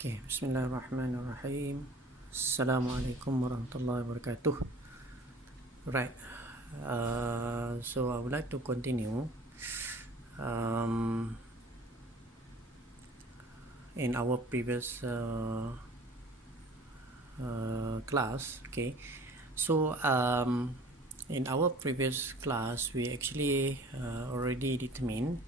Okay, Bismillahirrahmanirrahim. Assalamualaikum warahmatullahi wabarakatuh. Right. So I would like to continue in our previous class. Okay. So in our previous class, we actually already determined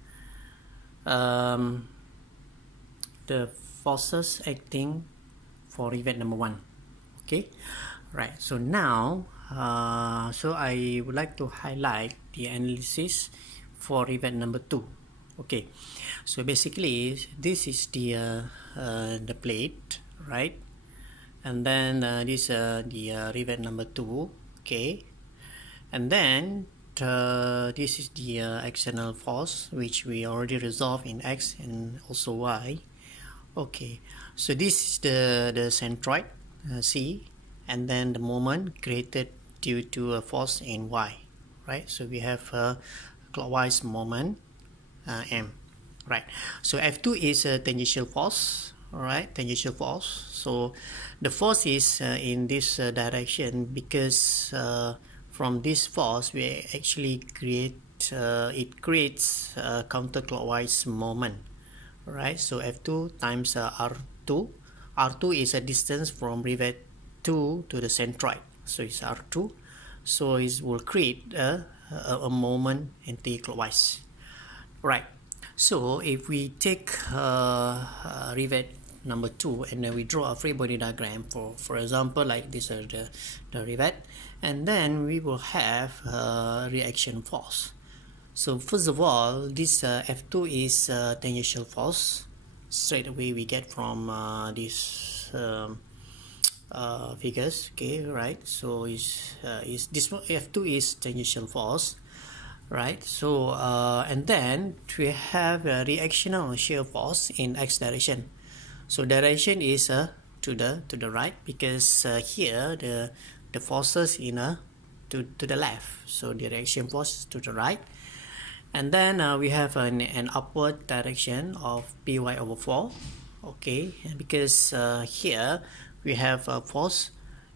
the forces acting for rivet number 1. Okay, right. So now so I would like to highlight the analysis for rivet number 2. Okay, so basically this is the plate, right? And then this the rivet number 2. Okay, and then this is the external force which we already resolved in X and also Y. Okay, so this is the centroid C, and then the moment created due to a force in Y, right? So we have a clockwise moment M, right? So F2 is a tangential force, right? Tangential force. So the force is in this direction because from this force we actually create it creates a counterclockwise moment. Right, so F2 times R2. R2 is a distance from rivet 2 to the centroid, so it's R2. So it will create a moment anti-clockwise. Right, so if we take rivet number 2 and then we draw a free body diagram for example like this the rivet, and then we will have reaction force. So first of all, this F2 is tangential force. Straight away we get from these figures. Okay, right? So is this one, F2 is tangential force, right? So and then we have a reactional shear force in X direction. So direction is to the right because here the forces in to the left. So the reaction force to the right. And then we have an upward direction of Py over 4. Okay, because here we have a force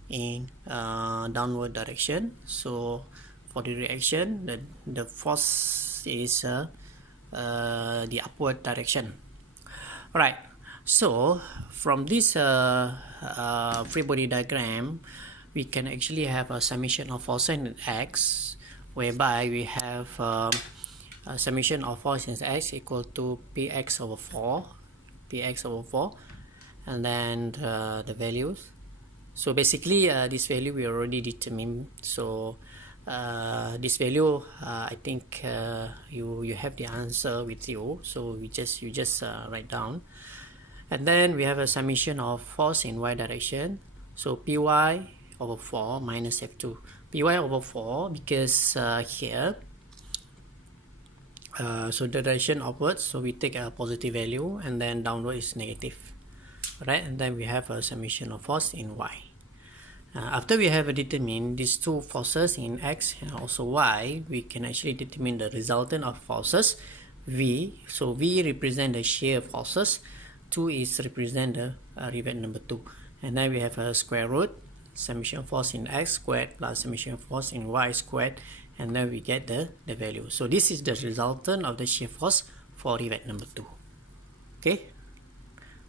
in downward direction. So for the reaction, the force is the upward direction. Right. So from this free body diagram, we can actually have a summation of forces in X, whereby we have summation of force in X equal to Px over 4, and then the values. So basically this value we already determined. So this value I think you have the answer with you, so you just write down. And then we have a summation of force in Y direction, so Py over 4 minus F2. Py over 4 because here so the direction upwards, so we take a positive value, and then downward is negative, right? And then we have a summation of force in Y. After we have determined these two forces in X and also Y, we can actually determine the resultant of forces V. So V represent the shear forces, 2 is represent the rivet number 2, and then we have a square root summation of force in X squared plus summation of force in Y squared, and then we get the value. So this is the resultant of the shear force for rivet number 2. Okay.